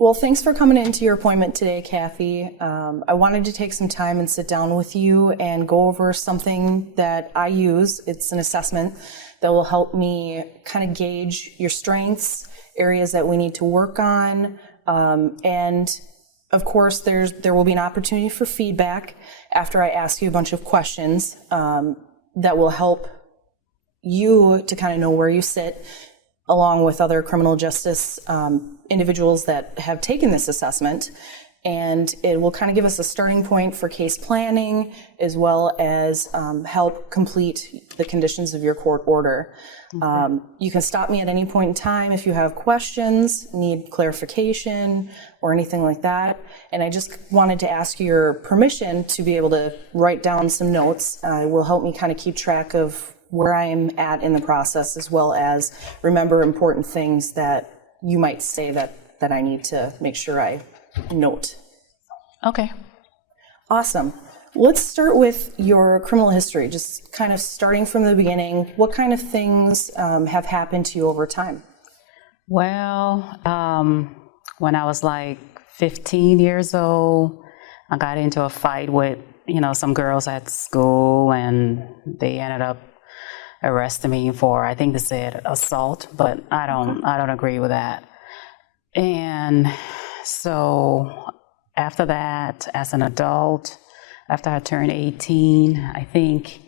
Well, thanks for coming into your appointment today, Kathy. I wanted to take some time and sit down with you and go over something that I use. It's an assessment that will help me kind of gauge your strengths, areas that we need to work on, and of course, there will be an opportunity for feedback after I ask you a bunch of questions that will help you to kind of know where you sit, along with other criminal justice individuals that have taken this assessment. And it will kind of give us a starting point for case planning, as well as help complete the conditions of your court order. You can stop me at any point in time if you have questions, need clarification, or anything like that. And I just wanted to ask your permission to be able to write down some notes. It will help me kind of keep track of where I am at in the process, as well as remember important things that you might say that I need to make sure I note. Okay. Awesome. Let's start with your criminal history, just kind of starting from the beginning. What kind of things have happened to you over time? Well, when I was like 15 years old, I got into a fight with, some girls at school, and they ended up arresting me for, I think they said assault, but I don't agree with that. And so after that, as an adult, after I turned 18, I think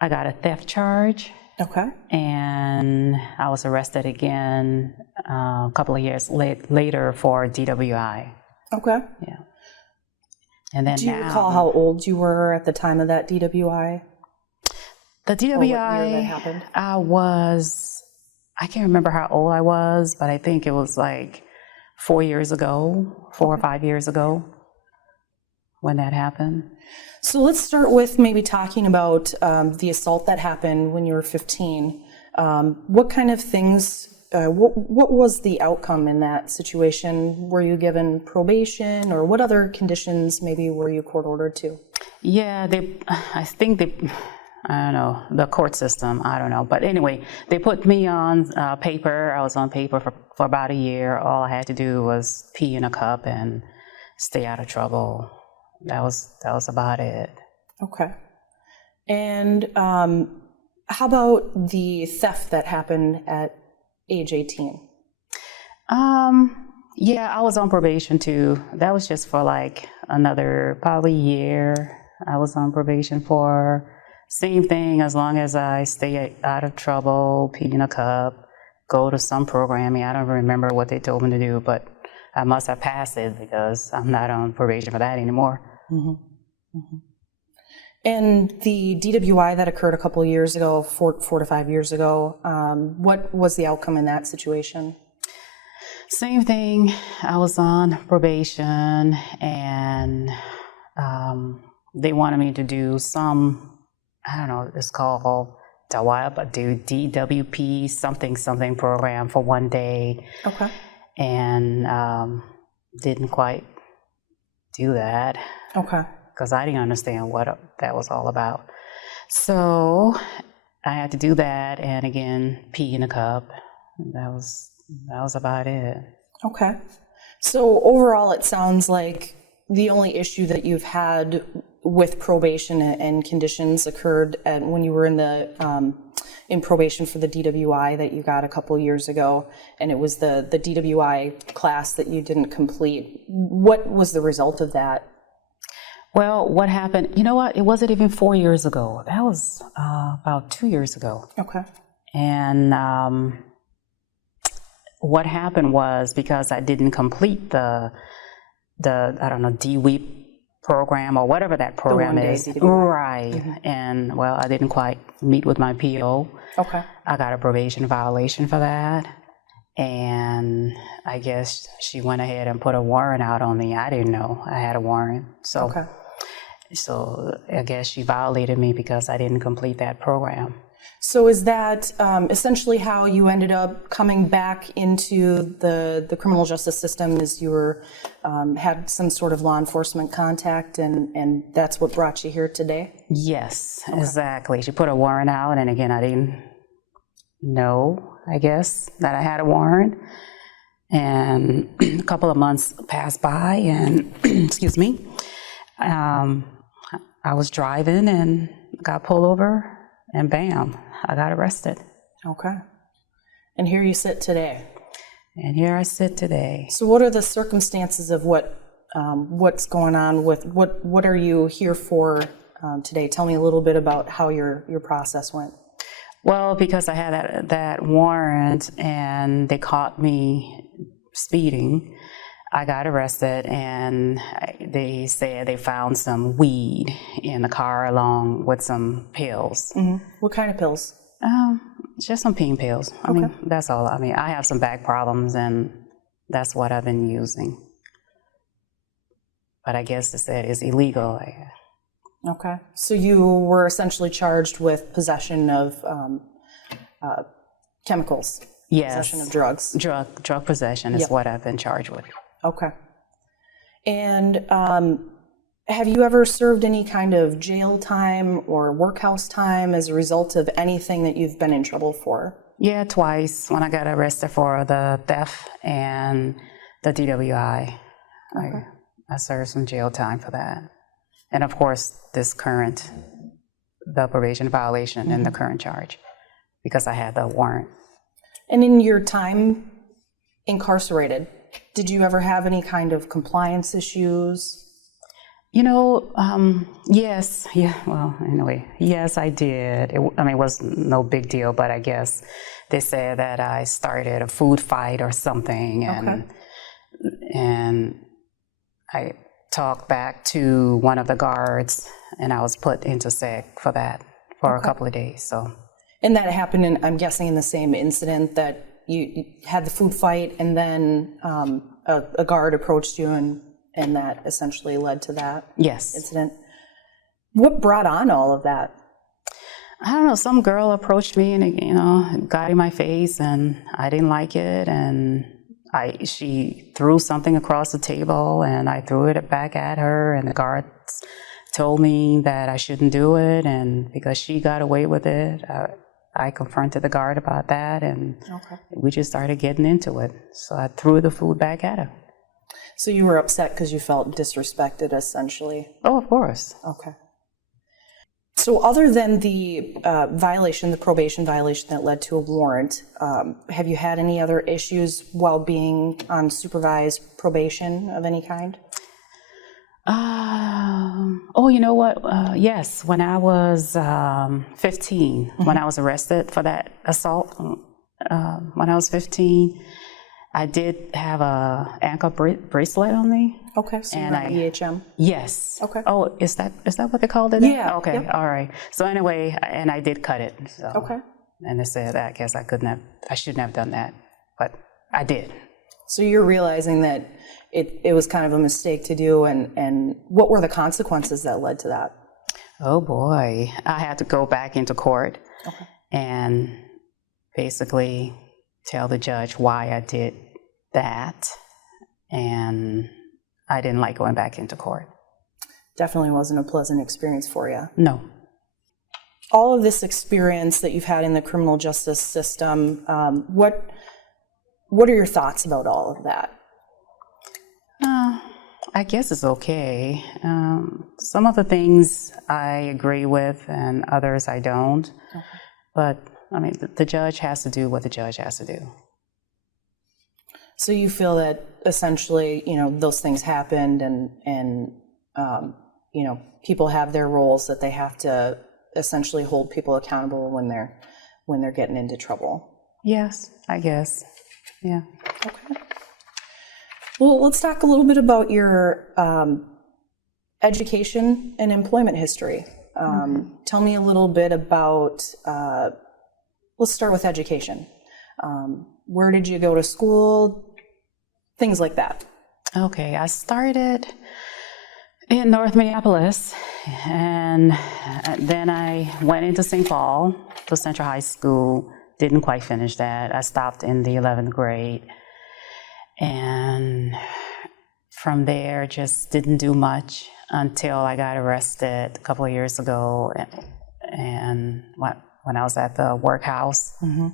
I got a theft charge. Okay. And I was arrested again a couple of years later for DWI. Okay. Yeah. And then do you recall how old you were at the time of that DWI? The DWI, or what year that happened? I can't remember how old I was, but I think it was like 4 or 5 years ago when that happened. So let's start with maybe talking about the assault that happened when you were 15. What kind of things, what was the outcome in that situation? Were you given probation, or what other conditions maybe were you court ordered to? Yeah, I don't know, the court system, I don't know. But anyway, they put me on paper. I was on paper for about a year. All I had to do was pee in a cup and stay out of trouble. That was about it. Okay. And how about the theft that happened at age 18? Yeah, I was on probation too. That was just for like another probably year. I was on probation for same thing, as long as I stay out of trouble, pee in a cup, go to some programming. I don't remember what they told me to do, but I must have passed it because I'm not on probation for that anymore. Mm-hmm. Mm-hmm. And the DWI that occurred a couple of years ago, 4 to 5 years ago, what was the outcome in that situation? Same thing. I was on probation, and they wanted me to do some, I don't know, it's called DWP something program for one day. Okay. And didn't quite do that. Okay. Because I didn't understand what that was all about. So I had to do that, and again, pee in a cup. That was about it. Okay. So overall, it sounds like the only issue that you've had with probation and conditions occurred when you were in probation for the DWI that you got a couple years ago, and it was the DWI class that you didn't complete. What was the result of that? Well, what happened, you know what, it wasn't even 4 years ago. That was about 2 years ago. Okay. And what happened was, because I didn't complete the I don't know, DWEEP program or whatever that program is. Right. Mm-hmm. And well, I didn't quite meet with my PO. Okay. I got a probation violation for that. And I guess she went ahead and put a warrant out on me. I didn't know I had a warrant. So, okay. So I guess she violated me because I didn't complete that program. So is that essentially how you ended up coming back into the criminal justice system, is you were, had some sort of law enforcement contact, and that's what brought you here today? Yes, okay. Exactly. She put a warrant out, and again, I didn't know, I guess, that I had a warrant. And a couple of months passed by, and excuse me, I was driving and got pulled over, and bam, I got arrested. Okay. And here you sit today. And here I sit today. So what are the circumstances of what's going on with, what are you here for today? Tell me a little bit about how your process went. Well, because I had that warrant and they caught me speeding, I got arrested, and they said they found some weed in the car along with some pills. Mm-hmm. What kind of pills? Just some pain pills. I mean, that's all. I mean, I have some back problems, and that's what I've been using. But I guess they said it's illegal. Okay. So you were essentially charged with possession of chemicals. Yes. Possession of drugs. Drug possession is what I've been charged with. Okay. And have you ever served any kind of jail time or workhouse time as a result of anything that you've been in trouble for? Yeah, twice, when I got arrested for the theft and the DWI. Okay. I served some jail time for that. And of course, the probation violation and the current charge, because I had the warrant. And in your time incarcerated, did you ever have any kind of compliance issues? Yes. Yeah, well, anyway, yes, I did. It was no big deal, but I guess they said that I started a food fight or something, and I talked back to one of the guards, and I was put into sec for that for a couple of days. So. And that happened, I'm guessing, in the same incident that you had the food fight, and then a guard approached you, and that essentially led to that incident. What brought on all of that? I don't know. Some girl approached me and got in my face, and I didn't like it, and she threw something across the table, and I threw it back at her, and the guards told me that I shouldn't do it, and because she got away with it, I confronted the guard about that, and we just started getting into it. So I threw the food back at her. So you were upset because you felt disrespected, essentially? Oh, of course. Okay. So other than the the probation violation that led to a warrant, have you had any other issues while being on supervised probation of any kind? You know what? Yes, when I was 15, when I was arrested for that assault, when I was 15, I did have a ankle bracelet on me. Okay, so you're on EHM? Yes. Okay. Oh, is that what they called it? Yeah. Okay, all right. So anyway, and I did cut it. So. Okay. And they said, I guess I shouldn't have done that, but I did. So you're realizing that it was kind of a mistake to do, and what were the consequences that led to that? Oh boy, I had to go back into court and basically tell the judge why I did that, and I didn't like going back into court. Definitely wasn't a pleasant experience for you. No. All of this experience that you've had in the criminal justice system, what are your thoughts about all of that? I guess it's okay. Some of the things I agree with, and others I don't. But the judge has to do what the judge has to do. So you feel that essentially, those things happened, and people have their roles, that they have to essentially hold people accountable when they're getting into trouble. Yes, I guess. Yeah. Okay. Well, let's talk a little bit about your education and employment history. Tell me a little bit about, let's start with education. Where did you go to school? Things like that. Okay, I started in North Minneapolis, and then I went into St. Paul to Central High School. Didn't quite finish that. I stopped in the 11th grade. And from there, just didn't do much until I got arrested a couple of years ago. And when I was at the workhouse.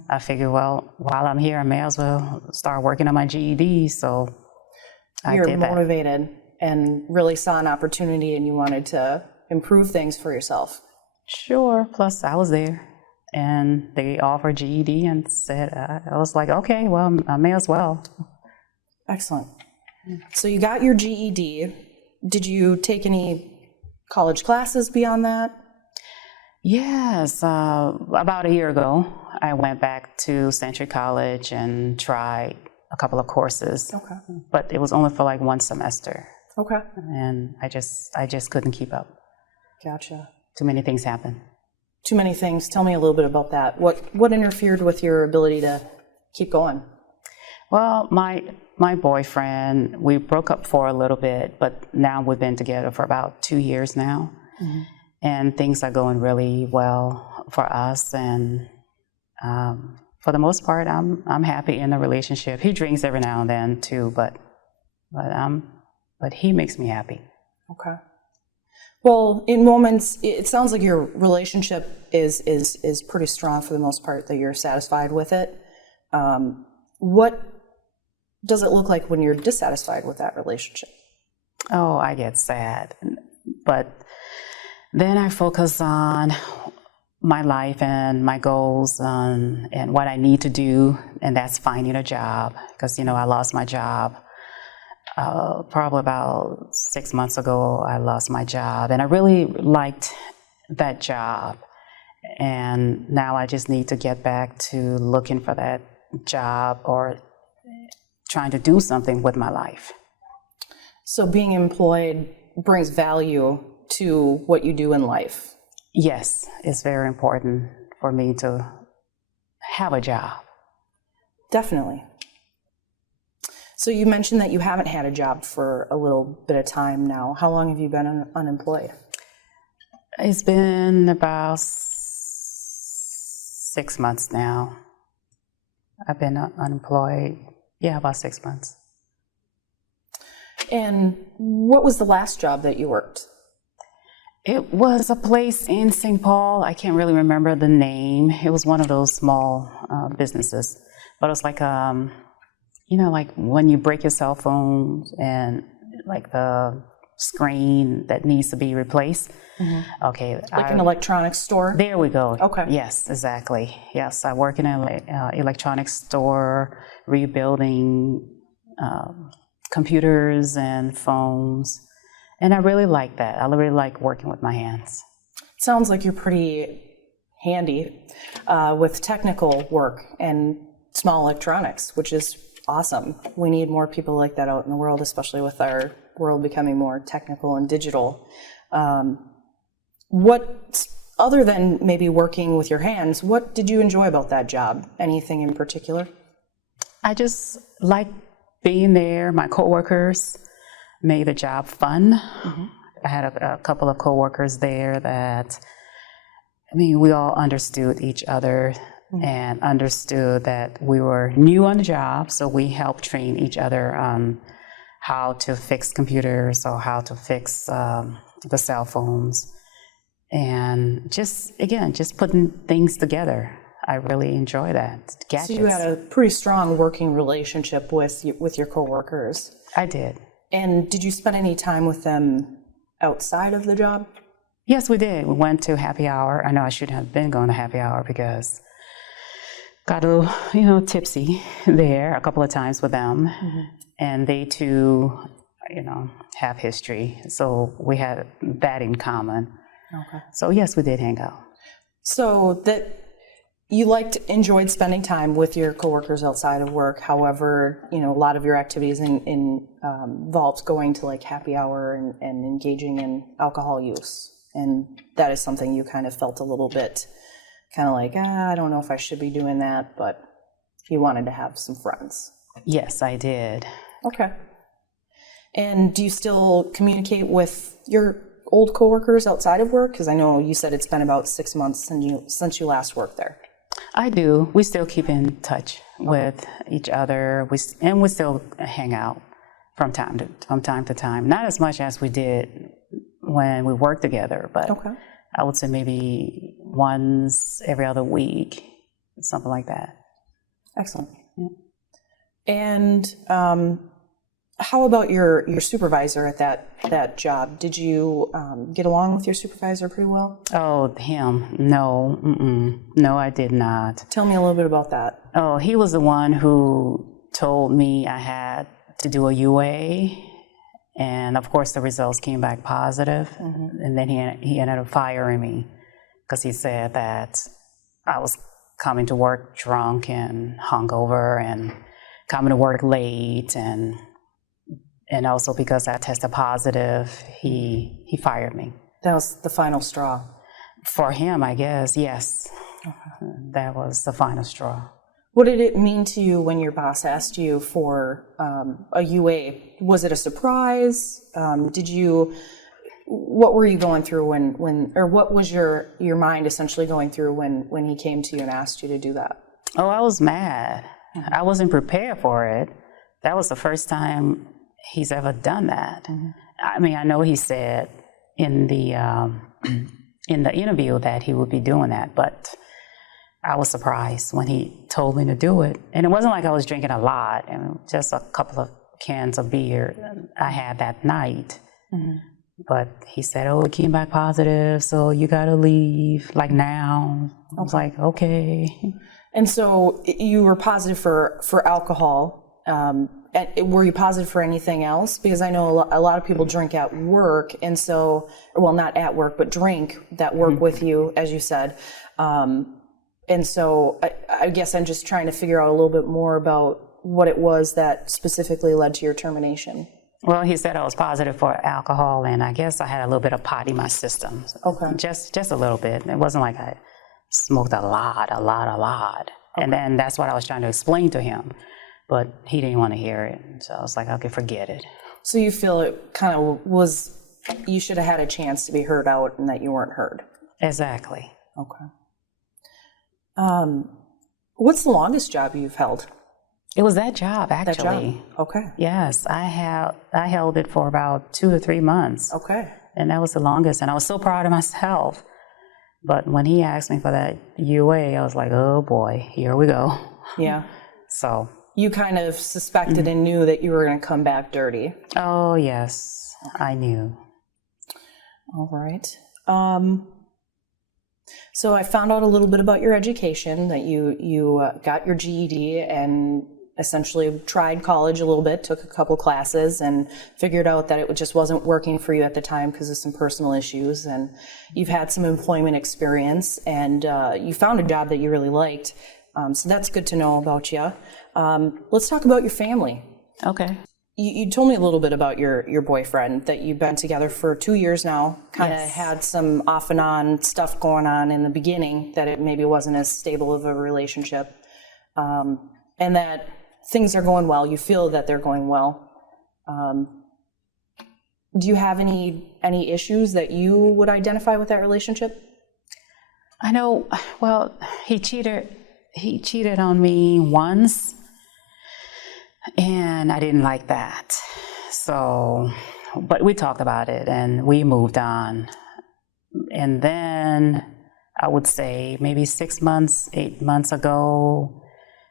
I figured, well, while I'm here, I may as well start working on my GED. So I You're did that. motivated and really saw an opportunity and you wanted to improve things for yourself. Sure. Plus, I was there, and they offered GED, and said, I was like, okay, well, I may as well. Excellent. So you got your GED. Did you take any college classes beyond that? Yes. About a year ago, I went back to Century College and tried a couple of courses. Okay. But it was only for like one semester. Okay. And I just couldn't keep up. Gotcha. Too many things happened. Too many things. Tell me a little bit about that. What interfered with your ability to keep going? Well, my boyfriend, we broke up for a little bit, but now we've been together for about 2 years now. And things are going really well for us. And for the most part, I'm happy in the relationship. He drinks every now and then too, but he makes me happy. Okay. Well, in moments, it sounds like your relationship is pretty strong for the most part, that you're satisfied with it. What does it look like when you're dissatisfied with that relationship? Oh, I get sad. But then I focus on my life and my goals and what I need to do, and that's finding a job. Because, I lost my job. Probably about 6 months ago, I lost my job, and I really liked that job. And now I just need to get back to looking for that job or trying to do something with my life. So being employed brings value to what you do in life. Yes, it's very important for me to have a job. Definitely. So you mentioned that you haven't had a job for a little bit of time now. How long have you been unemployed? It's been about 6 months now. I've been unemployed, about 6 months. And what was the last job that you worked? It was a place in St. Paul. I can't really remember the name. It was one of those small businesses. But it was like, like when you break your cell phone and like the screen that needs to be replaced. Okay. Like an electronics store? There we go. Okay. Yes, exactly. Yes, I work in an electronics store, rebuilding computers and phones. And I really like that. I really like working with my hands. Sounds like you're pretty handy with technical work and small electronics, which is awesome. We need more people like that out in the world, especially with our world becoming more technical and digital. What, other than maybe working with your hands, what did you enjoy about that job? Anything in particular? I just like being there. My coworkers made the job fun. I had a couple of coworkers there that, we all understood each other and understood that we were new on the job, so we helped train each other on how to fix computers or how to fix the cell phones. And just putting things together. I really enjoy that. Gadgets. So you had a pretty strong working relationship with your coworkers. I did. And did you spend any time with them outside of the job? Yes, we did. We went to happy hour. I know I shouldn't have been going to happy hour because got a little, tipsy there a couple of times with them. And they too, have history. So we had that in common. Okay. So yes, we did hang out. So that you enjoyed spending time with your coworkers outside of work. However, a lot of your activities involves going to like happy hour and engaging in alcohol use. And that is something you kind of felt a little bit kind of like, I don't know if I should be doing that, but you wanted to have some friends. Yes, I did. Okay. And do you still communicate with your old coworkers outside of work? Because I know you said it's been about 6 months since you last worked there. I do. We still keep in touch with each other, we still hang out from time to time. Not as much as we did when we worked together, but I would say maybe once every other week, something like that. Excellent. Yeah. And how about your supervisor at that job? Did you get along with your supervisor pretty well? Oh, him? No, no, I did not. Tell me a little bit about that. Oh, he was the one who told me I had to do a UA, and of course the results came back positive, and then he ended up firing me because he said that I was coming to work drunk and hungover and coming to work late, and also because I tested positive, he fired me. That was the final straw. For him, I guess, yes. That was the final straw. What did it mean to you when your boss asked you for a UA? Was it a surprise? What were you going through or what was your mind essentially going through when he came to you and asked you to do that? Oh, I was mad. I wasn't prepared for it. That was the first time he's ever done that. I mean, I know he said in the interview that he would be doing that, but I was surprised when he told me to do it. And it wasn't like I was drinking a lot, and just a couple of cans of beer I had that night. But he said, oh, it came back positive, so you gotta leave, like now. I was like, okay. And so you were positive for alcohol. And were you positive for anything else? Because I know a lot of people drink at work, and so, well, not at work, but drink that work with you, as you said. And so I guess I'm just trying to figure out a little bit more about what it was that specifically led to your termination. Well, he said I was positive for alcohol, and I guess I had a little bit of pot in my system. Okay. Just a little bit. It wasn't like I smoked a lot. Okay. And then that's what I was trying to explain to him. But he didn't want to hear it. So I was like, okay, forget it. So you feel it kind of was, you should have had a chance to be heard out and that you weren't heard? Exactly. Okay. What's the longest job you've held? It was that job, actually. That job? Okay. Yes, I held it for about 2 or 3 months. Okay. And that was the longest, and I was so proud of myself. But when he asked me for that UA, I was like, oh boy, here we go. Yeah. So. You kind of suspected and knew that you were going to come back dirty. Oh, yes, I knew. All right. So I found out a little bit about your education, that you got your GED and essentially tried college a little bit, took a couple classes, and figured out that it just wasn't working for you at the time because of some personal issues. And you've had some employment experience, and you found a job that you really liked. So that's good to know about you. Let's talk about your family. Okay. You told me a little bit about your boyfriend, that you've been together for 2 years now, kind of Yes. had some off and on stuff going on in the beginning, that it maybe wasn't as stable of a relationship, and that things are going well. You feel that they're going well. Do you have any issues that you would identify with that relationship? I know, well, he cheated on me once. And I didn't like that. So, but we talked about it and we moved on. And then I would say maybe 6 months, 8 months ago,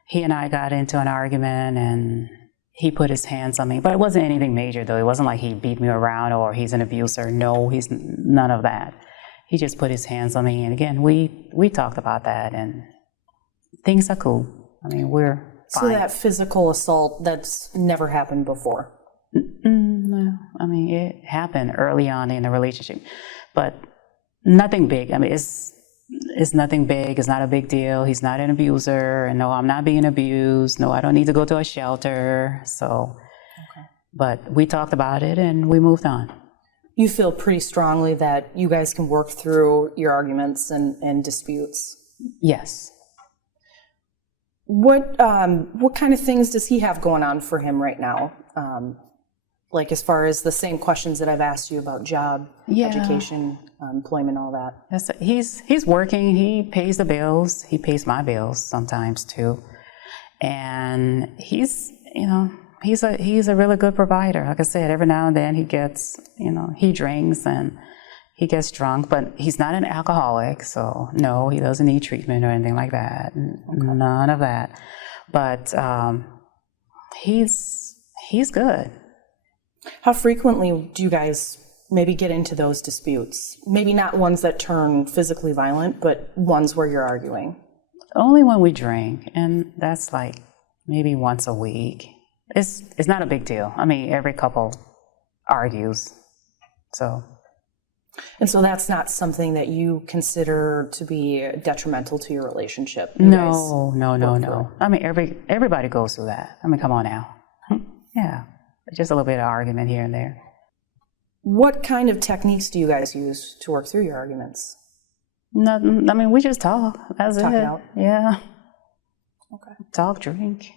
he and I got into an argument and he put his hands on me. But it wasn't anything major though. It wasn't like he beat me around or he's an abuser. No, he's none of that. He just put his hands on me. And again, we talked about that and things are cool. I mean, we're fine. So that physical assault, that's never happened before? No, I mean, it happened early on in the relationship, but nothing big. I mean, it's nothing big. It's not a big deal. He's not an abuser. And no, I'm not being abused. No, I don't need to go to a shelter. So, okay. But we talked about it and we moved on. You feel pretty strongly that you guys can work through your arguments and disputes? Yes. What kind of things does he have going on for him right now? Like as far as the same questions that I've asked you about job, education, employment, all that. He's working. He pays the bills. He pays my bills sometimes too, and he's a really good provider. Like I said, every now and then he gets he drinks and He gets drunk, but he's not an alcoholic, so no, he doesn't need treatment or anything like that. None of that. But he's good. How frequently do you guys maybe get into those disputes? Maybe not ones that turn physically violent, but ones where you're arguing. Only when we drink, and that's like maybe once a week. It's not a big deal. I mean, every couple argues, so. And so that's not something that you consider to be detrimental to your relationship? No. I mean, everybody goes through that. I mean, come on now. Yeah, just a little bit of argument here and there. What kind of techniques do you guys use to work through your arguments? Nothing. I mean, we just talk. That's talk it. It out. Yeah. Okay. Talk, drink.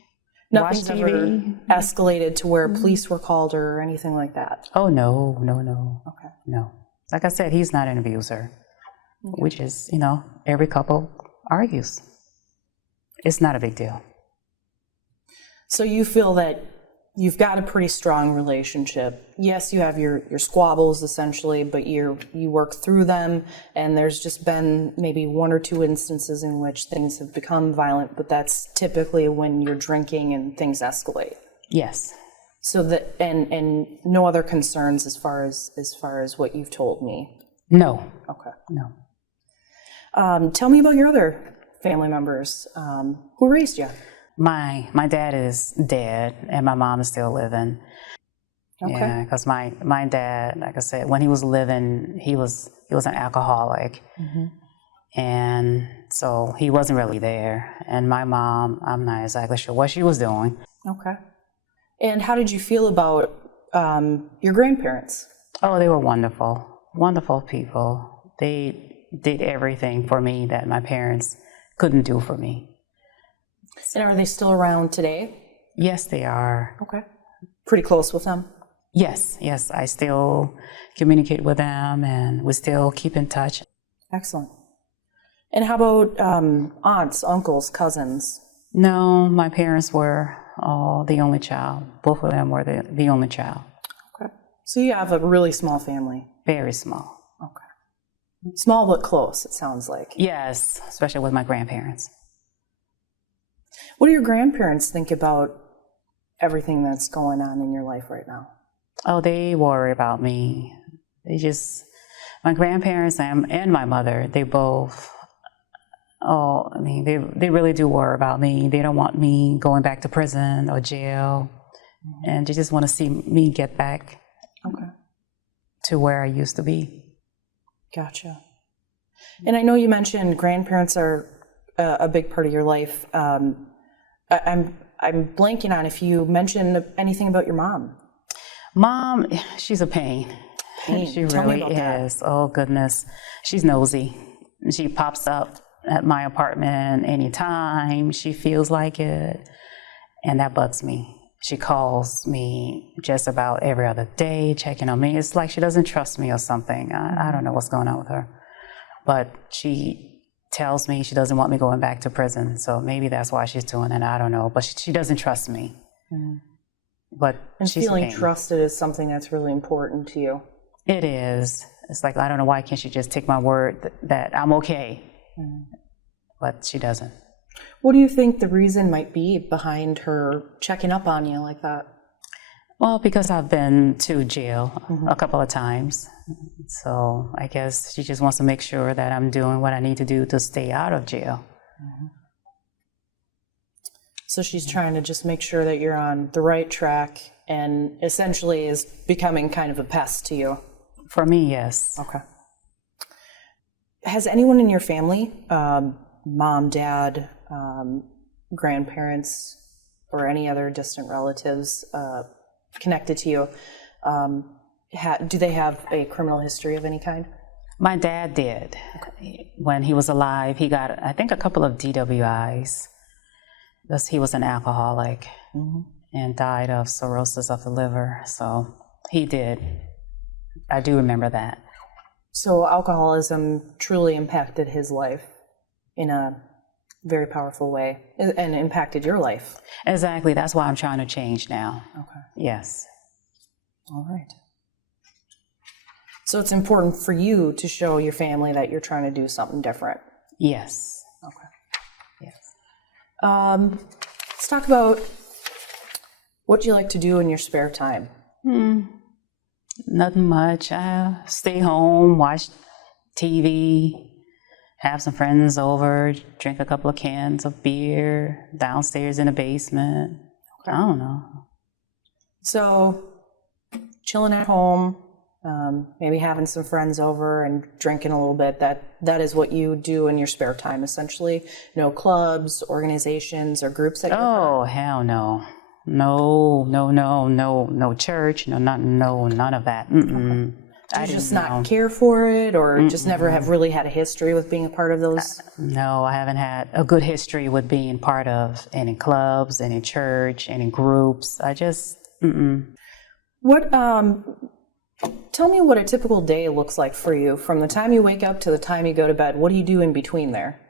Nothing's watch TV. Ever escalated to where police were called or anything like that? Oh, no. Okay. No. Like I said, he's not an abuser, okay. Which is, every couple argues. It's not a big deal. So you feel that you've got a pretty strong relationship. Yes, you have your squabbles essentially, but you work through them, and there's just been maybe one or two instances in which things have become violent, but that's typically when you're drinking and things escalate. Yes. So that and no other concerns as far as what you've told me. No. Okay. No. Tell me about your other family members. Who raised you? My dad is dead, and my mom is still living. Okay. Yeah, because my dad, like I said, when he was living, he was an alcoholic, and so he wasn't really there. And my mom, I'm not exactly sure what she was doing. Okay. And how did you feel about your grandparents? Oh, they were wonderful people. They did everything for me that my parents couldn't do for me. And are they still around today? Yes, they are. Okay. Pretty close with them? Yes. I still communicate with them, and we still keep in touch. Excellent. And how about aunts, uncles, cousins? No, my parents were the only child. Both of them were the only child. Okay. So you have a really small family? Very small. Okay. Small but close, it sounds like. Yes, especially with my grandparents. What do your grandparents think about everything that's going on in your life right now? Oh, they worry about me. My grandparents and my mother, they both, they really do worry about me. They don't want me going back to prison or jail, and they just want to see me get back to where I used to be. Gotcha. And I know you mentioned grandparents are a big part of your life. I'm blanking on if you mentioned anything about your mom. Mom, she's a pain. She Tell me really about that. is. Oh, goodness. She's nosy. She pops up at my apartment anytime she feels like it, and that bugs me. She calls me just about every other day, checking on me. It's like she doesn't trust me or something. I don't know what's going on with her. But she tells me she doesn't want me going back to prison, so maybe that's why she's doing it. I don't know. But she doesn't trust me. But she's feeling trusted is something that's really important to you. It is. It's like, I don't know, why can't she just take my word that I'm okay? But she doesn't. What do you think the reason might be behind her checking up on you like that? Well, because I've been to jail a couple of times. So I guess she just wants to make sure that I'm doing what I need to do to stay out of jail. So she's trying to just make sure that you're on the right track, and essentially is becoming kind of a pest to you. For me, yes. Okay. Has anyone in your family, mom, dad, grandparents, or any other distant relatives connected to you, do they have a criminal history of any kind? My dad did. When he was alive, he got, I think, a couple of DWIs. Because he was an alcoholic and died of cirrhosis of the liver. So he did. I do remember that. So alcoholism truly impacted his life in a very powerful way, and impacted your life. Exactly. That's why I'm trying to change now. Okay. Yes. All right. So it's important for you to show your family that you're trying to do something different. Yes. Okay. Yes. Let's talk about what you like to do in your spare time. Nothing much. I stay home, watch TV, have some friends over, drink a couple of cans of beer downstairs in the basement. I don't know. So chilling at home, maybe having some friends over and drinking a little bit, that is what you do in your spare time, essentially? No clubs, organizations, or groups that you're part of? Oh, hell no. No church, none of that. Do you just not care for it, or just never have really had a history with being a part of those? No, I haven't had a good history with being part of any clubs, any church, any groups. I just, What, tell me what a typical day looks like for you. From the time you wake up to the time you go to bed, what do you do in between there?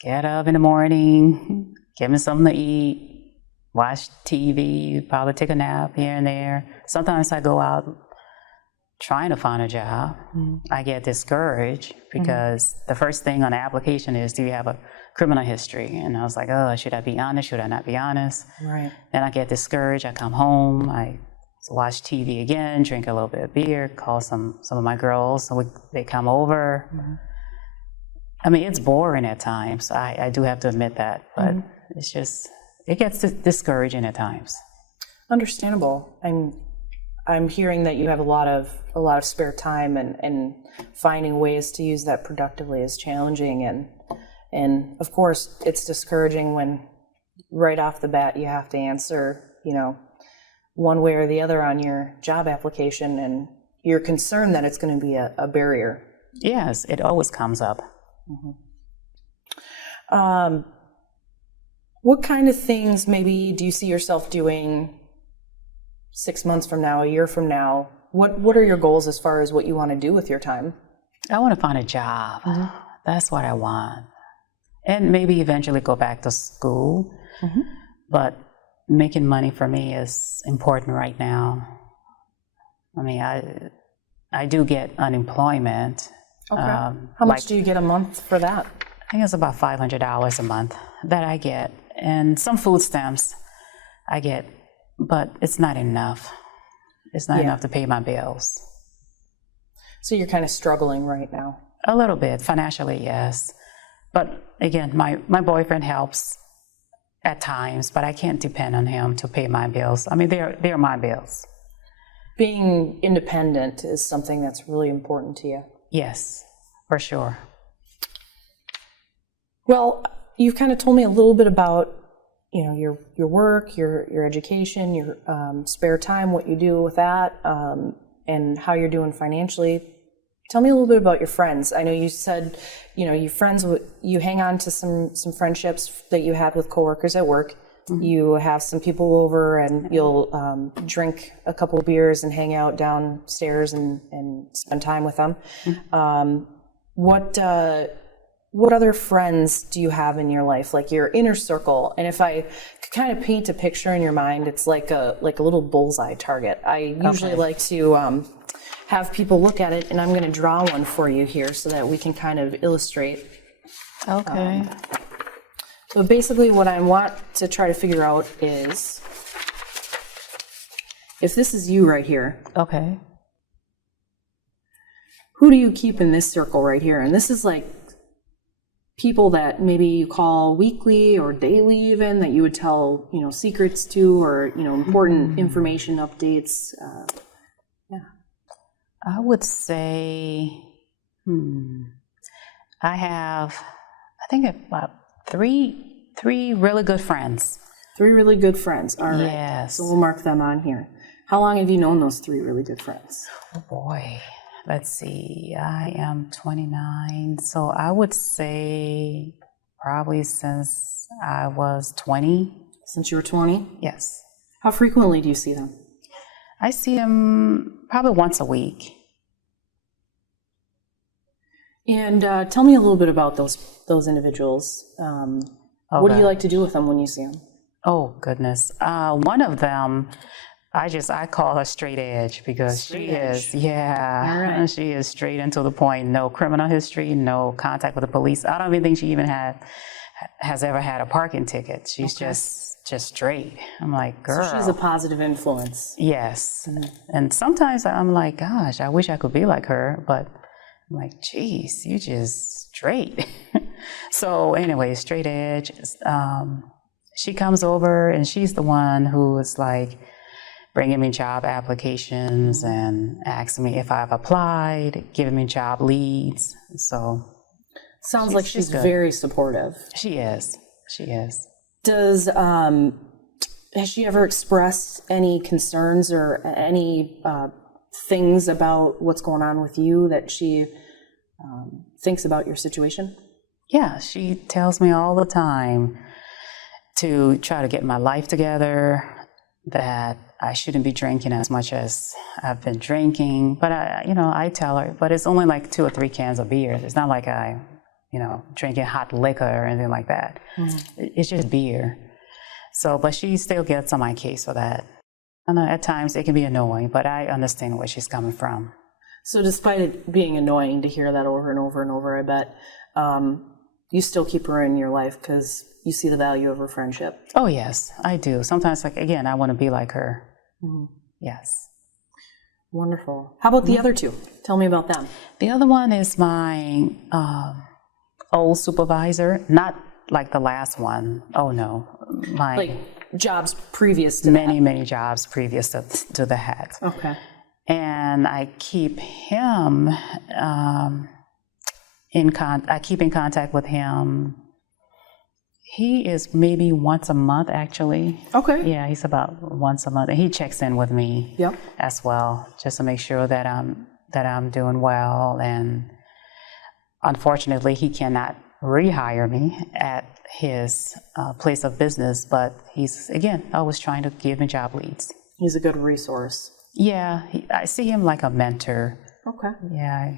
Get up in the morning, give me something to eat, watch TV, probably take a nap here and there. Sometimes I go out trying to find a job. I get discouraged because the first thing on the application is, do you have a criminal history? And I was like, oh, should I be honest? Should I not be honest? Right. Then I get discouraged. I come home, I watch TV again, drink a little bit of beer, call some of my girls, so they come over. I mean, it's boring at times. I do have to admit that, but it's just, it gets discouraging at times. Understandable. I'm hearing that you have a lot of spare time, and finding ways to use that productively is challenging, and of course it's discouraging when right off the bat you have to answer, one way or the other on your job application, and you're concerned that it's going to be a barrier. Yes, it always comes up. What kind of things maybe do you see yourself doing 6 months from now, a year from now? What are your goals as far as what you want to do with your time? I want to find a job. That's what I want. And maybe eventually go back to school. But making money for me is important right now. I mean, I do get unemployment. Okay. How much do you get a month for that? I think it's about $500 a month that I get. And some food stamps I get, but it's not enough. It's not enough to pay my bills. So you're kind of struggling right now? A little bit, financially, yes. But again, my boyfriend helps at times, but I can't depend on him to pay my bills. I mean, they're my bills. Being independent is something that's really important to you. Yes, for sure. Well, you've kind of told me a little bit about, your work, your education, your spare time, what you do with that, and how you're doing financially. Tell me a little bit about your friends. I know you said, your friends, you hang on to some friendships that you had with coworkers at work. You have some people over, and you'll drink a couple of beers and hang out downstairs and spend time with them. What other friends do you have in your life, like your inner circle? And if I could kind of paint a picture in your mind, it's like a little bullseye target. I usually like to have people look at it, and I'm going to draw one for you here so that we can kind of illustrate. Okay. So basically what I want to try to figure out is, if this is you right here, Okay. who do you keep in this circle right here? And this is like people that maybe you call weekly or daily even, that you would tell, secrets to, or, important information updates. I would say, I think about three really good friends. 3 really good friends. All right. Yes. So we'll mark them on here. How long have you known those 3 really good friends? Oh boy. Let's see. I am 29. So I would say probably since I was 20. Since you were 20? Yes. How frequently do you see them? I see them probably once a week. And tell me a little bit about those individuals. What do you like to do with them when you see them? Oh, goodness. One of them, I call her straight edge because Straight she edge. is, yeah, All right. she is straight and to the point. No criminal history, no contact with the police. I don't even think she even has ever had a parking ticket. She's Okay. just straight. I'm like, girl. So she's a positive influence. Yes. And sometimes I'm like, gosh, I wish I could be like her, but I'm like, geez, you just straight. So anyway, straight edge. She comes over and she's the one who is like bringing me job applications and asking me if I've applied, giving me job leads. So Sounds like she's good. very supportive. She is. She is. Does has she ever expressed any concerns or any things about what's going on with you that she thinks about your situation? Yeah, she tells me all the time to try to get my life together, that I shouldn't be drinking as much as I've been drinking. But I tell her, but it's only like 2 or 3 cans of beer. It's not like I, drinking hot liquor or anything like that. It's just beer. So, but she still gets on my case for that. I know at times it can be annoying, but I understand where she's coming from. So despite it being annoying to hear that over and over and over, I bet you still keep her in your life because you see the value of her friendship. Oh, yes, I do. Sometimes, again, I want to be like her. Yes. Wonderful. How about the other two? Tell me about them. The other one is my old supervisor, not like the last one. Oh, no. Like jobs previous to many jobs previous to that. Okay. And I keep him in contact with him. He is maybe once a month, actually. Okay. Yeah, he's about once a month, and he checks in with me as well, just to make sure that I'm doing well. And unfortunately, he cannot rehire me at his place of business, but he's again always trying to give me job leads. He's a good resource. Yeah, I see him like a mentor. Okay. Yeah,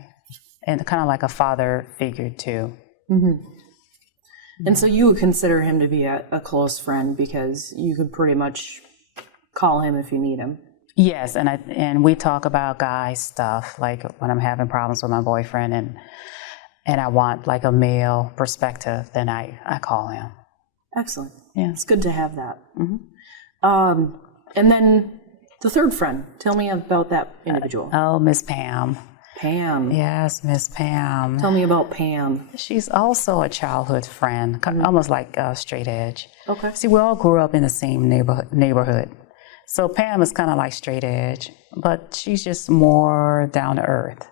and kind of like a father figure too. And so you would consider him to be a close friend because you could pretty much call him if you need him. Yes, and we talk about guy stuff, like when I'm having problems with my boyfriend and I want like a male perspective, then I call him. Excellent. Yeah. It's good to have that. And then the third friend, tell me about that individual. Oh, Miss Pam. Pam. Yes, Miss Pam. Tell me about Pam. She's also a childhood friend, almost like straight edge. Okay. See, we all grew up in the same neighborhood. So Pam is kind of like straight edge, but she's just more down to earth.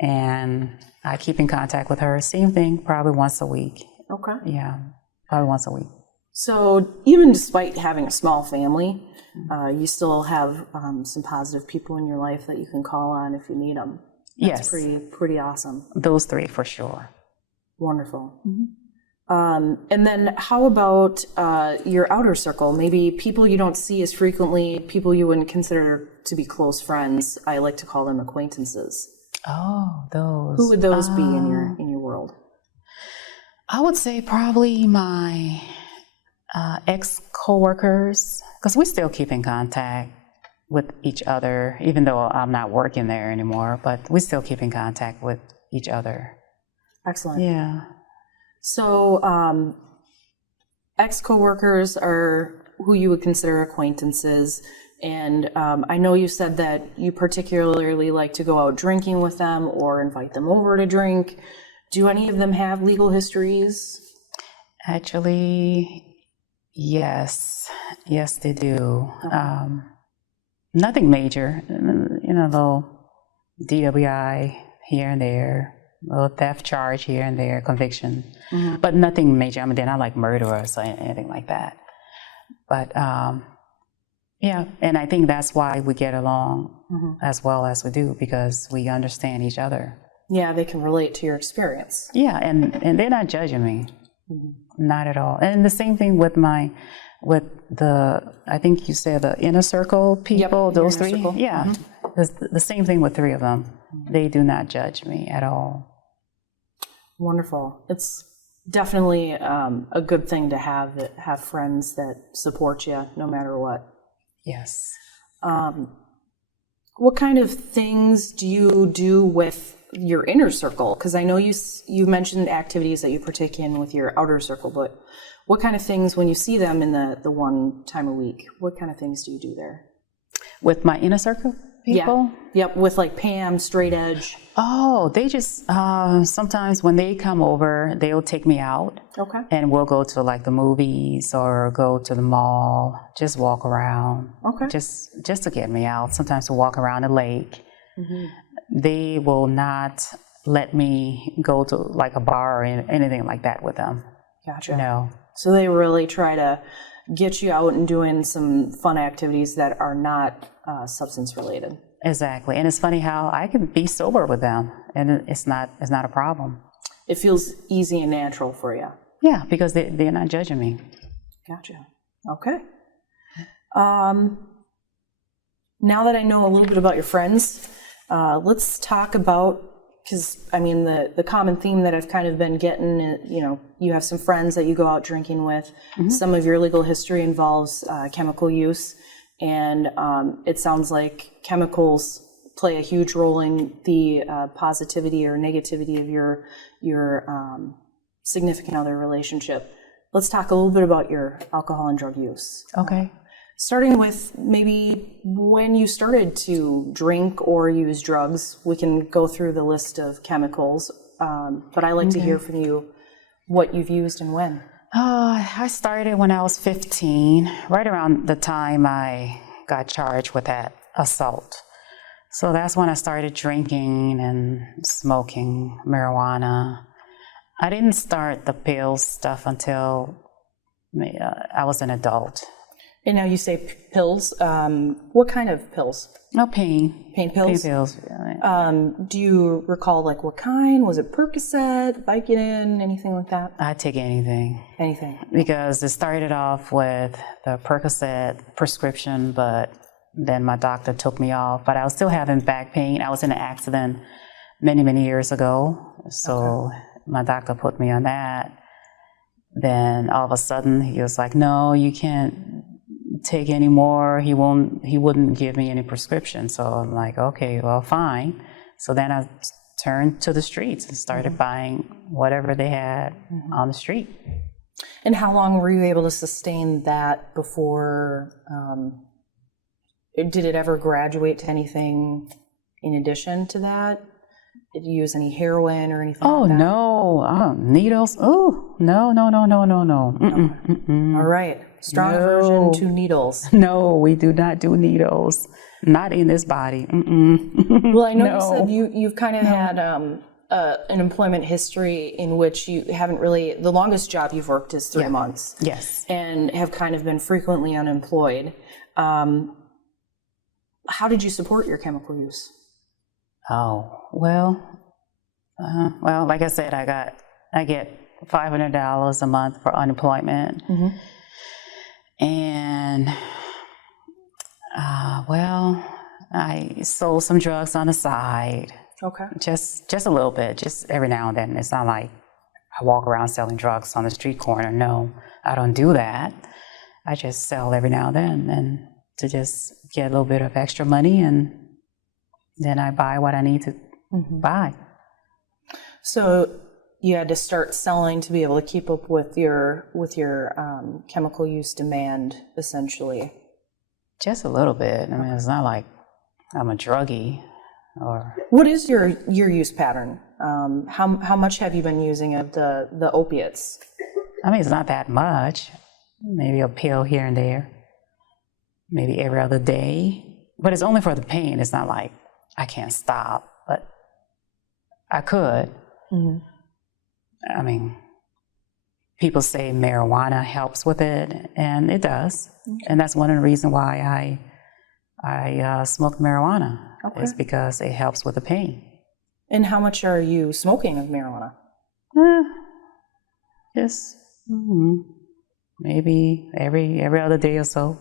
And I keep in contact with her. Same thing, probably once a week. Okay. Yeah, probably once a week. So even despite having a small family, you still have some positive people in your life that you can call on if you need them. That's pretty awesome. Those 3 for sure. Wonderful. And then how about your outer circle? Maybe people you don't see as frequently, people you wouldn't consider to be close friends. I like to call them acquaintances. Oh, those. Who would those be in your world? I would say probably my ex-coworkers, because we still keep in contact with each other, even though I'm not working there anymore, but we still keep in contact with each other. Excellent. Yeah. So ex-coworkers are who you would consider acquaintances, and I know you said that you particularly like to go out drinking with them or invite them over to drink. Do any of them have legal histories? Actually, yes. Yes, they do. Nothing major, though DWI here and there, a little theft charge here and there, conviction, but nothing major. I mean, they're not like murderers or anything like that. But yeah, and I think that's why we get along as well as we do, because we understand each other. Yeah, they can relate to your experience. Yeah, and they're not judging me, not at all. And the same thing with I think you said the inner circle people, those 3. Circle. Yeah, the same thing with 3 of them. They do not judge me at all. Wonderful. It's definitely a good thing to have friends that support you no matter what. Yes. What kind of things do you do with your inner circle? Because I know you mentioned activities that you partake in with your outer circle, but what kind of things, when you see them in the one time a week, what kind of things do you do there? With my inner circle people? Yeah. Yep, with like Pam, Straight Edge. Oh, they just, sometimes when they come over, they'll take me out. Okay. And we'll go to like the movies or go to the mall, just walk around. Okay. Just to get me out. Sometimes to walk around the lake. Mm-hmm. They will not let me go to like a bar or anything like that with them. Gotcha. No. So they really try to get you out and doing some fun activities that are not substance related. Exactly. And it's funny how I can be sober with them and it's not a problem. It feels easy and natural for you. Yeah, because they're not judging me. Gotcha. Okay. Now that I know a little bit about your friends, let's talk about, because I mean the common theme that I've kind of been getting, you have some friends that you go out drinking with. Mm-hmm. Some of your legal history involves chemical use, and it sounds like chemicals play a huge role in the positivity or negativity of your significant other relationship. Let's talk a little bit about your alcohol and drug use. Okay. Starting with maybe when you started to drink or use drugs. We can go through the list of chemicals, but I like to hear from you what you've used and when. I started when I was 15, right around the time I got charged with that assault. So that's when I started drinking and smoking marijuana. I didn't start the pill stuff until I was an adult. And now you say pills. What kind of pills? No, pain. Pain pills? Pain pills. Do you recall like what kind? Was it Percocet, Vicodin, anything like that? I'd take anything. Anything. Because it started off with the Percocet prescription, but then my doctor took me off. But I was still having back pain. I was in an accident many, many years ago. So my doctor put me on that. Then all of a sudden he was like, no, you can't take any more. He wouldn't give me any prescription. So I'm like, okay, well, fine. So then I turned to the streets and started buying whatever they had on the street. And how long were you able to sustain that before, did it ever graduate to anything in addition to that? Did you use any heroin or anything like that? No. Needles? Oh, no. All right. Strong aversion to needles. No, we do not do needles. Not in this body. Well, I know you said you've kind of had an employment history in which you haven't really, the longest job you've worked is 3 months. Yes. And have kind of been frequently unemployed. How did you support your chemical use? Oh, well, like I said, I get $500 a month for unemployment. Mm-hmm. And, I sold some drugs on the side. Okay. Just a little bit, just every now and then. It's not like I walk around selling drugs on the street corner. No, I don't do that. I just sell every now and then, and to just get a little bit of extra money, and then I buy what I need to buy. So you had to start selling to be able to keep up with your chemical use demand, essentially. Just a little bit. I mean, it's not like I'm a druggie. Or what is your use pattern? How much have you been using of the opiates? I mean, it's not that much. Maybe a pill here and there. Maybe every other day. But it's only for the pain. It's not like I can't stop, but I could. Mm-hmm. I mean, people say marijuana helps with it, and it does. Okay. And that's one of the reasons why I smoke marijuana. Okay. Is because it helps with the pain. And how much are you smoking of marijuana? Just maybe every other day or so.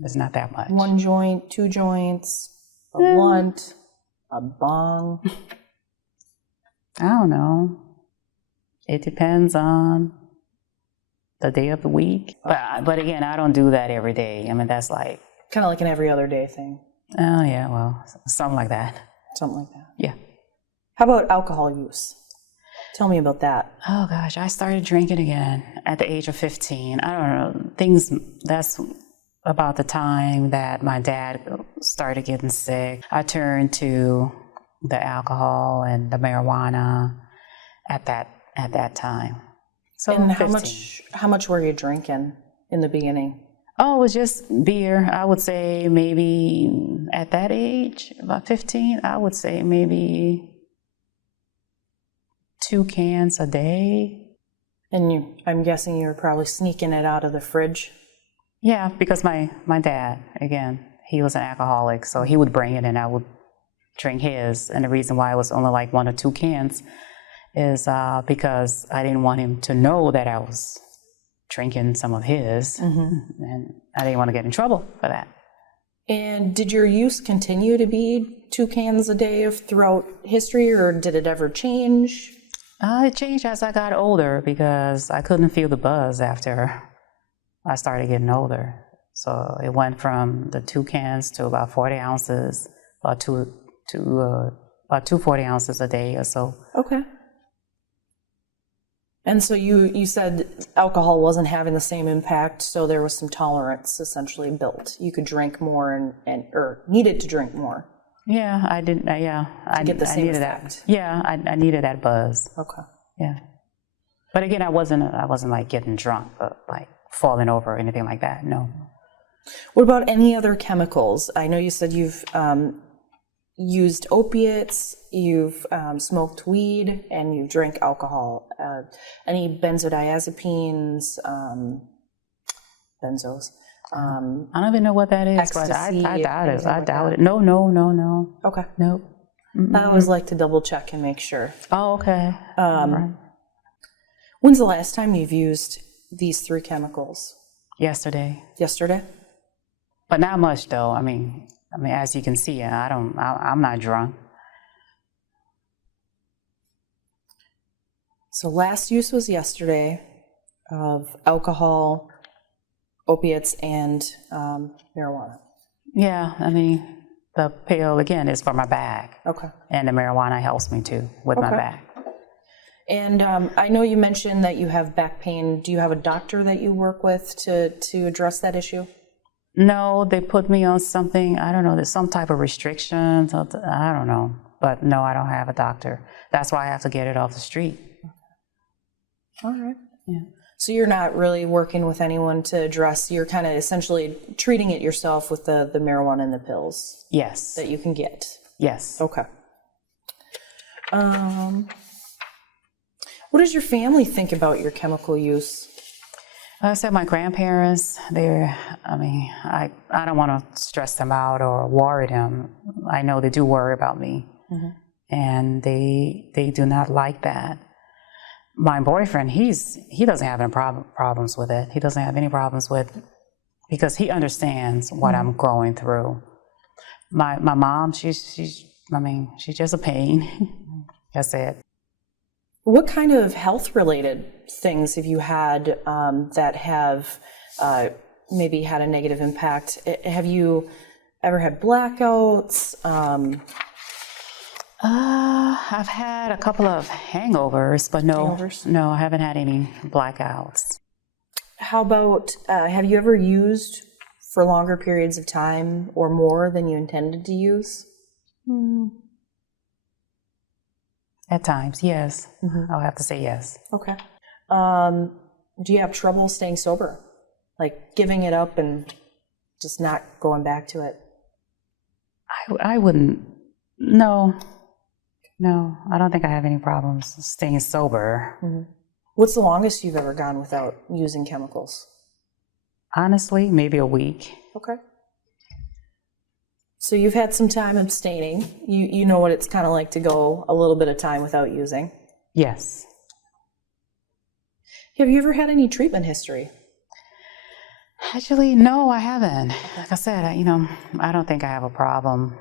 It's not that much. 1 joint, 2 joints, a blunt, a bong. I don't know. It depends on the day of the week. But again, I don't do that every day. I mean, that's like, Kind of like an every other day thing, oh yeah, well, something like that. something like that. Yeah. How about alcohol use? Tell me about that. Oh gosh, I started drinking again at the age of 15. I don't know, that's about the time that my dad started getting sick. I turned to the alcohol and the marijuana at that time. So And 15. how much were you drinking in the beginning? Oh, it was just beer. I would say maybe at that age, about 15, I would say maybe 2 cans a day. And I'm guessing you were probably sneaking it out of the fridge. Yeah, because my dad, again, he was an alcoholic, so he would bring it and I would drink his. And the reason why it was only like 1 or 2 cans is because I didn't want him to know that I was drinking some of his, and I didn't want to get in trouble for that. And did your use continue to be 2 cans a day throughout history, or did it ever change? It changed as I got older because I couldn't feel the buzz after I started getting older. So it went from the 2 cans to about 40 ounces, about two 40 ounces a day or so. Okay. And so you said alcohol wasn't having the same impact, so there was some tolerance essentially built. You could drink more or needed to drink more. Yeah, I did. Yeah, I get the same needed effect. that. Yeah, I needed that buzz. Okay. Yeah, but again, I wasn't like getting drunk, but like falling over or anything like that. No. What about any other chemicals? I know you said you've used opiates, you've smoked weed, and you drank alcohol. Any benzodiazepines, benzos? I don't even know what that is, Ecstasy, but I doubt it. anything I like doubt that? it. No. Okay. Nope. I always like to double check and make sure. Oh, okay. Right. When's the last time you've used these 3 chemicals? Yesterday, Yesterday? but not much though. I mean, as you can see, I'm not drunk. So last use was yesterday of alcohol, opiates, and marijuana. Yeah, I mean, the pill again is for my back, Okay. and the marijuana helps me too with my Okay. back. And I know you mentioned that you have back pain. Do you have a doctor that you work with to address that issue? No, they put me on something. I don't know. There's some type of restriction. I don't know, but no, I don't have a doctor. That's why I have to get it off the street. All right. Yeah. So you're not really working with anyone to address, you're kind of essentially treating it yourself with the marijuana and the pills Yes. that you can get. Yes. Okay. What does your family think about your chemical use? I said my grandparents, I don't want to stress them out or worry them. I know they do worry about me, and they do not like that. My boyfriend, he doesn't have any problems with it. He doesn't have any problems with, because he understands what I'm going through. My mom, she's just a pain. That's it. What kind of health-related things have you had that have maybe had a negative impact? Have you ever had blackouts? I've had a couple of hangovers, but no, I haven't had any blackouts. How about, have you ever used for longer periods of time or more than you intended to use? At times, yes. I'll have to say yes. Okay. Do you have trouble staying sober? Like giving it up and just not going back to it? I wouldn't, no, I don't think I have any problems staying sober. What's the longest you've ever gone without using chemicals? Honestly, maybe a week. Okay. So you've had some time abstaining. You know what it's kind of like to go a little bit of time without using. Yes. Have you ever had any treatment history? Actually, no, I haven't. Like I said, I don't think I have a problem.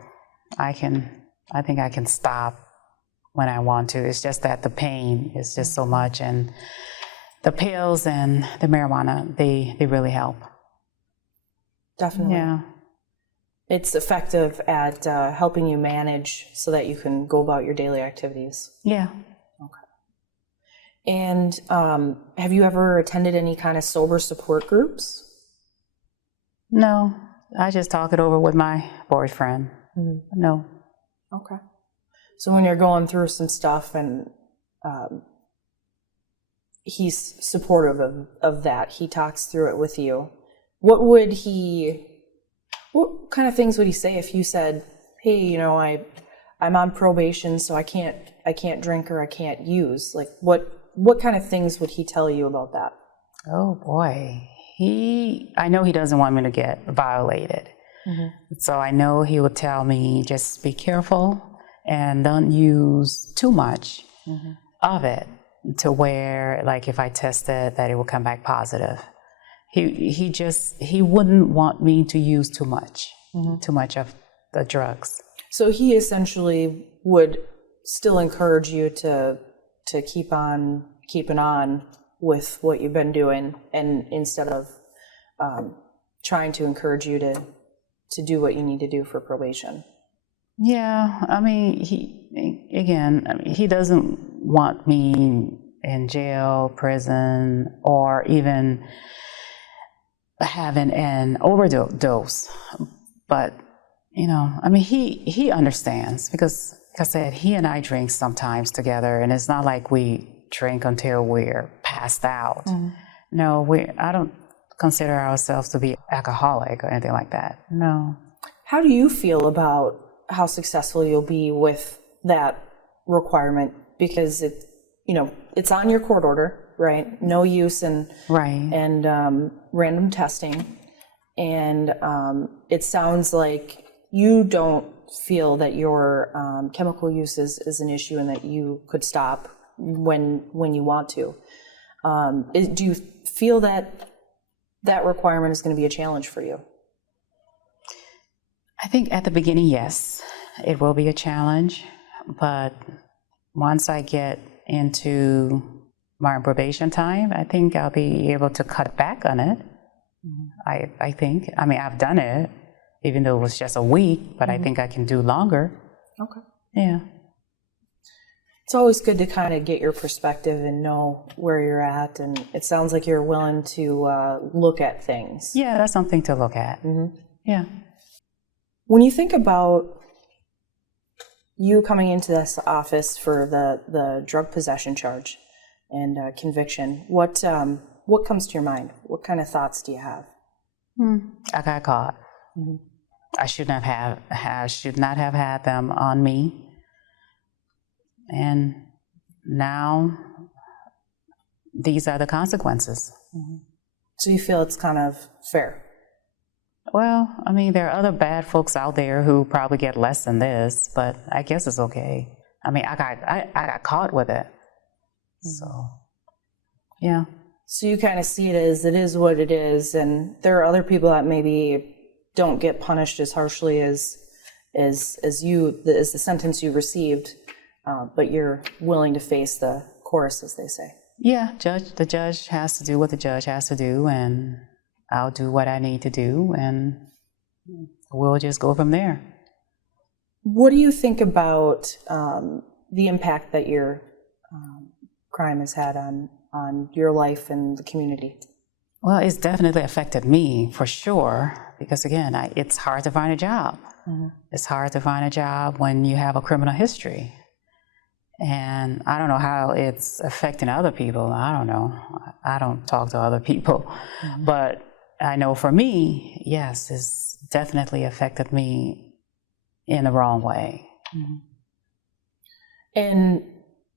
I think I can stop when I want to. It's just that the pain is just so much, and the pills and the marijuana, they really help. Definitely. Yeah. It's effective at helping you manage so that you can go about your daily activities. Yeah. And have you ever attended any kind of sober support groups? No, I just talk it over with my boyfriend. No. Okay. So when you're going through some stuff and he's supportive of that, he talks through it with you, what kind of things would he say if you said, hey, you know, I'm on probation, so I can't drink or I can't use? Like what kind of things would he tell you about that? Oh boy. I know he doesn't want me to get violated. So I know he would tell me just be careful and don't use too much of it to where, like, if I test it, that it will come back positive. He wouldn't want me to use too much of the drugs. So he essentially would still encourage you to keep on keeping on with what you've been doing, and instead of trying to encourage you to do what you need to do for probation. Yeah, I mean, he doesn't want me in jail, prison, or even having an overdose. But, you know, I mean, he understands because, like I said, he and I drink sometimes together, and it's not like we drink until we're passed out. No, I don't consider ourselves to be alcoholic or anything like that. No. How do you feel about how successful you'll be with that requirement? Because it's on your court order, right? No use and random testing, and it sounds like you don't feel that your chemical use is an issue and that you could stop when you want to. Do you feel that requirement is going to be a challenge for you? I think at the beginning, yes, it will be a challenge. But once I get into my probation time, I think I'll be able to cut back on it. I think. I mean, I've done it, even though it was just a week, but I think I can do longer. Okay. Yeah. It's always good to kind of get your perspective and know where you're at, and it sounds like you're willing to look at things. Yeah, that's something to look at. Yeah. When you think about you coming into this office for the drug possession charge and conviction, what comes to your mind? What kind of thoughts do you have? I got caught. I should not have had them on me. And now these are the consequences. So you feel it's kind of fair? Well, I mean, there are other bad folks out there who probably get less than this, but I guess it's okay. I mean, I got caught with it. So, yeah. So you kind of see it as it is what it is, and there are other people that maybe don't get punished as harshly as the sentence you received, but you're willing to face the course, as they say. Yeah, the judge has to do what the judge has to do, and I'll do what I need to do, and we'll just go from there. What do you think about the impact that your crime has had on your life and the community? Well, it's definitely affected me, for sure, because, again, it's hard to find a job. It's hard to find a job when you have a criminal history. And I don't know how it's affecting other people. I don't know. I don't talk to other people. But I know for me, yes, it's definitely affected me in the wrong way. And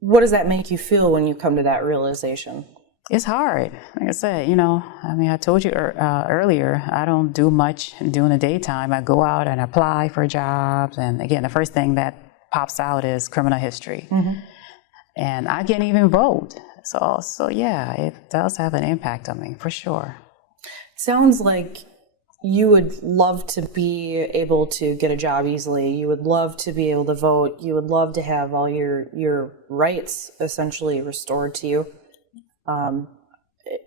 what does that make you feel when you come to that realization? It's hard. Like I said, I mean, I told you earlier, I don't do much during the daytime. I go out and apply for jobs. And again, the first thing that pops out is criminal history. And I can't even vote. So yeah, it does have an impact on me, for sure. Sounds like you would love to be able to get a job easily. You would love to be able to vote. You would love to have all your rights essentially restored to you.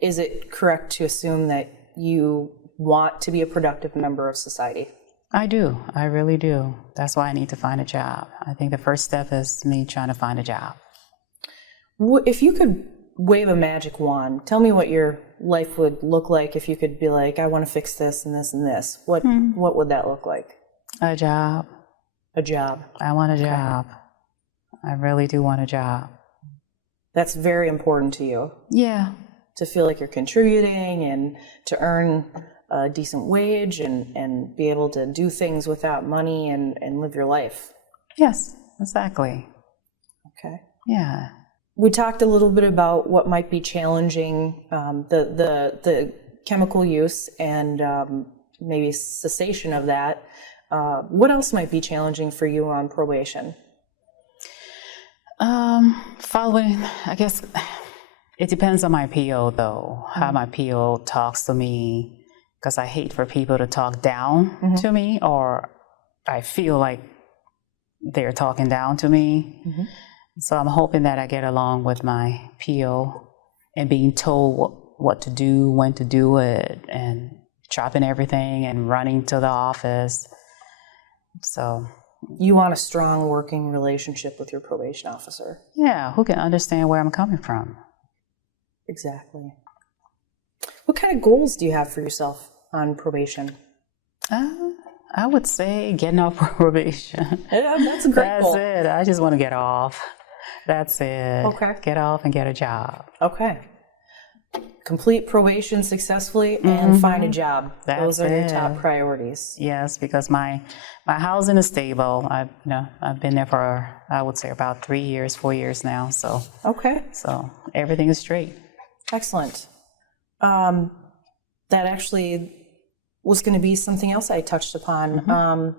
is it correct to assume that you want to be a productive member of society? I do. I really do. That's why I need to find a job. I think the first step is me trying to find a job. If you could wave a magic wand, tell me what your life would look like if you could be like, I want to fix this and this and this. What would that look like? A job. A job. I want a job. I really do want a job. That's very important to you. Yeah. To feel like you're contributing and to earn a decent wage and be able to do things without money and live your life. Yes, exactly. Okay. Yeah. We talked a little bit about what might be challenging, the chemical use and maybe cessation of that. What else might be challenging for you on probation? Following, I guess, it depends on my PO though, how my PO talks to me, because I hate for people to talk down to me, or I feel like they're talking down to me. So I'm hoping that I get along with my PO and being told what to do, when to do it, and dropping everything and running to the office. So you want a strong working relationship with your probation officer. Yeah, who can understand where I'm coming from. Exactly. What kind of goals do you have for yourself on probation? I would say getting off probation. Yeah, that's a great goal. That's it. I just want to get off. That's it. Okay. Get off and get a job. Okay. Complete probation successfully and find a job. Those are your top priorities. Yes, because my housing is stable. I've been there for, I would say, about 3 years, 4 years now. So okay. So everything is straight. Excellent. That actually was going to be something else I touched upon.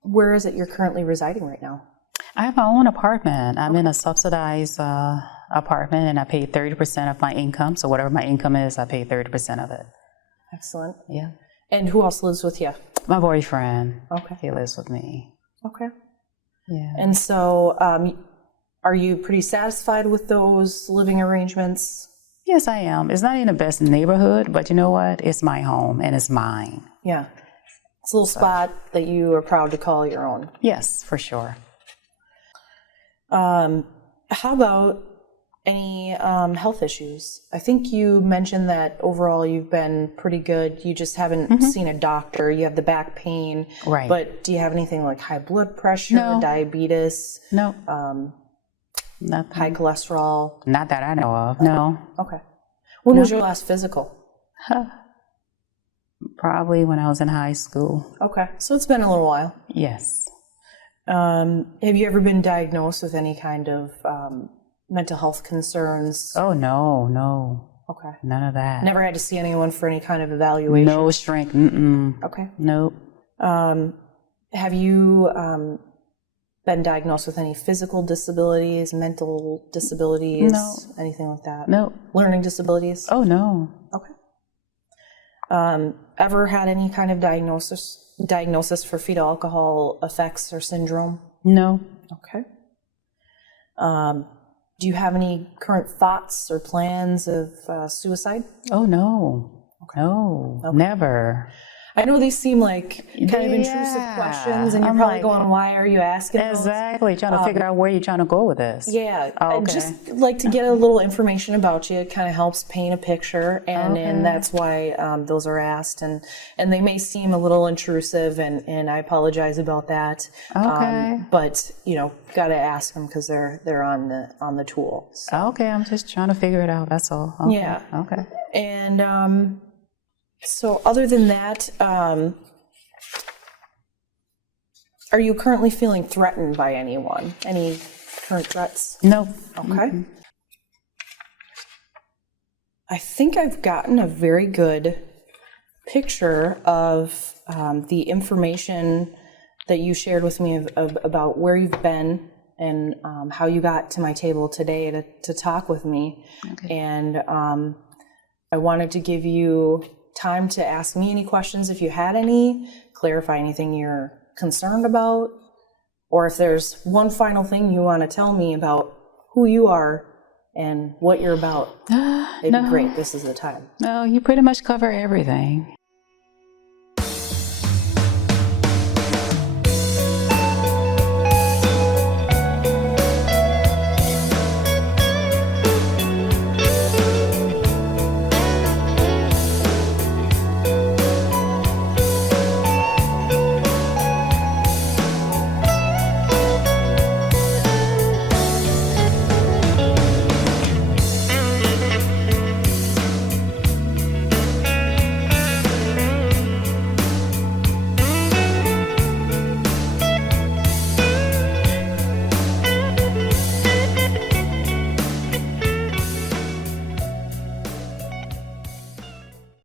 Where is it you're currently residing right now? I have my own apartment. I'm in a subsidized apartment, and I pay 30% of my income. So whatever my income is, I pay 30% of it. Excellent. Yeah. And who else lives with you? My boyfriend. Okay. He lives with me. Okay. Yeah. And so are you pretty satisfied with those living arrangements? Yes, I am. It's not in the best neighborhood, but you know what? It's my home, and it's mine. Yeah. It's a little spot that you are proud to call your own. Yes, for sure. How about any health issues? I think you mentioned that overall you've been pretty good. You just haven't seen a doctor. You have the back pain. Right. But do you have anything like high blood pressure, diabetes? No. Nothing. High cholesterol? Not that I know of. No. Okay. When was your last physical? Probably when I was in high school. Okay. So it's been a little while. Yes. Have you ever been diagnosed with any kind of mental health concerns? Oh, no. Okay. None of that. Never had to see anyone for any kind of evaluation? No strength. Mm-mm. Okay. Nope. Have you been diagnosed with any physical disabilities, mental disabilities? No. Anything like that? No. Learning disabilities? Oh, no. Okay. Ever had any kind of diagnosis for fetal alcohol effects or syndrome? No. Okay. Do you have any current thoughts or plans of suicide? Oh, no. Okay. No. Okay. Never. I know these seem like kind of intrusive questions, and you're probably going, why are you asking those? Exactly, trying to figure out where you're trying to go with this. Yeah, okay. Just like to get a little information about you. It kind of helps paint a picture, and that's why those are asked. And they may seem a little intrusive, and I apologize about that. Okay. But, got to ask them because they're on the tool. So. Okay, I'm just trying to figure it out, that's all. Okay. Yeah. Okay. And... So other than that, are you currently feeling threatened by anyone? Any current threats? No. Okay. Mm-hmm. I think I've gotten a very good picture of the information that you shared with me about where you've been and how you got to my table today to talk with me. Okay. And I wanted to give you time to ask me any questions if you had any, clarify anything you're concerned about, or if there's one final thing you want to tell me about who you are and what you're about, it'd be great. This is the time. No, you pretty much cover everything.